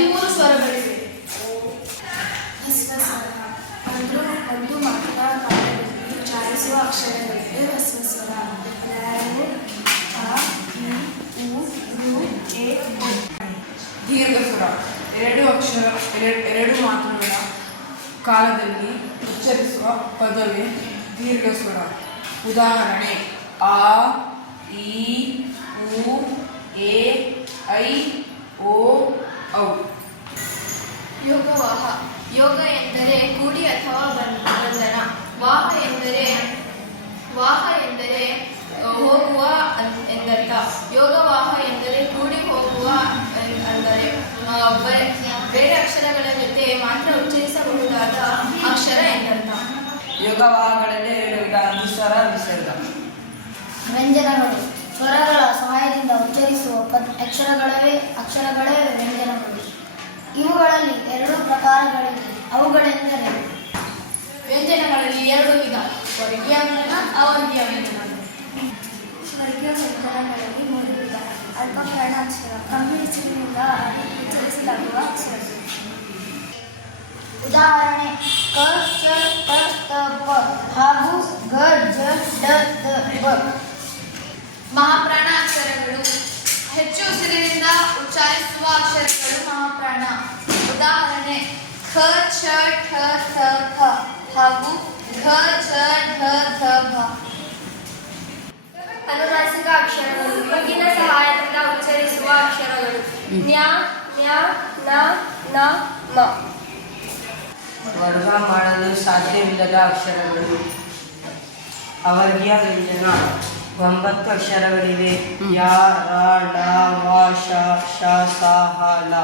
13 ಸ್ವರಗಳಿವೆ. ಹ್ರಸ್ವ ಸ್ವರ. ಒಂದು ಮಾತ್ರ ಕಾಲದಲ್ಲಿ ಉಚ್ಚಾರಿಸುವ ಅಕ್ಷರಗಳಿಗೆ ಹ್ರಸ್ವ ಸ್ವರ. ಲ್ಯಾವು, ಅ, ಇ, ಉ, ರು, ಎ, ಒ. ದೀರ್ಘ ಸ್ವರ. ಎರಡು ಮಾತುಗಳ ಕಾಲದಲ್ಲಿ ಉಚ್ಚರಿಸುವ ಪದವೇ ದೀರ್ಘ ಸ್ವರ. ಉದಾಹರಣೆ ಆ, ಈ, ಉ, ಎ, ಐ, ಓ, ಔ. ಯೋಗವಾಹ. ಯೋಗ ಎಂದರೆ ಕೂಡಿ ಅಥವಾ ಬಂಧನ. ವಾಹ ಎಂದರೆ ಹೋಗುವ ಎಂದರ್ಥ. ಯೋಗವಾಹ ಎಂದರೆ ಕೂಡಿ ಹೋಗುವ ಅಂದರೆ ಬೇರೆ ಅಕ್ಷರಗಳ ಜೊತೆ ಮಾತ್ರ ಉಚ್ಚರಿಸಬಹುದಾದ ಅಕ್ಷರ ಎಂದರ್ಥ. ಯೋಗವಾಹಗಳಲ್ಲಿ 2 ವಿಧ: ಅನುಸ್ವರ, ವಿಸರ್ಗ. ವ್ಯಂಜನಗಳು. ಸ್ವರಗಳ ಸಹಾಯದಿಂದ ಉಚ್ಚರಿಸುವ ಅಕ್ಷರಗಳೇ ವ್ಯಂಜನಗಳು. ಇವುಗಳಲ್ಲಿ 2 ಪ್ರಕಾರಗಳಿವೆ. ಅವುಗಳೆಂದರೆ: ವ್ಯಂಜನಗಳಲ್ಲಿ 2 ವಿಧ: ವರ್ಗೀಯ ವ್ಯಂಜನ, ಅವರ್ಗೀಯ ವ್ಯಂಜನ. ವರ್ಗೀಯ ವ್ಯಂಜನಗಳಲ್ಲಿ 3 ವಿಧ: ಅಲ್ಪಕರ್ಣ ಅಕ್ಷರ, ಕಮ್ಮಿ ಹೆಸರಿನಿಂದ ಉಚ್ಚರಿಸಲಾಗುವ ಅಕ್ಷರ. ಉದಾಹರಣೆ: ಕ, ಚ, ಟ, ತ, ಪ ಹಾಗೂ ಗ, ಜ, ಡ, ತ, ಬ. ಮಹಾಪ್ರಾಣ ಅಕ್ಷರಗಳು. ಹೆಚ್ಚು ಉಸಿರಿನಿಂದ ಉಚ್ಚರಿಸುವ ಅಕ್ಷರಗಳು ಮಹಾಪ್ರಾಣ. ಉದಾಹರಣೆ: ಖ, ಛ, ಠ, ಥ, ಥ ಹಾಗೂ ಘ, ಝ, ಢ, ಧ, ಭ. ಅನುನಾಸಿಕ ಅಕ್ಷರಗಳು. ಮೂಗಿನ ಸಹಾಯದಿಂದ ಉಚ್ಚರಿಸುವ ಅಕ್ಷರಗಳು. ನ್ಯ, ನ್ಯ, ನ, ನ, ಮ. ವರ್ಗ ಮಾಡಲು ಸಾಧ್ಯವಿಲ್ಲದ ಅಕ್ಷರಗಳು. ಅವರ್ಗೀಯ ವ್ಯಂಜನ. 9 ಅಕ್ಷರಗಳಿವೆ. ಯ, ರ, ಳ, ವ, ಶ, ಶ, ಸ, ಹ, ಲ.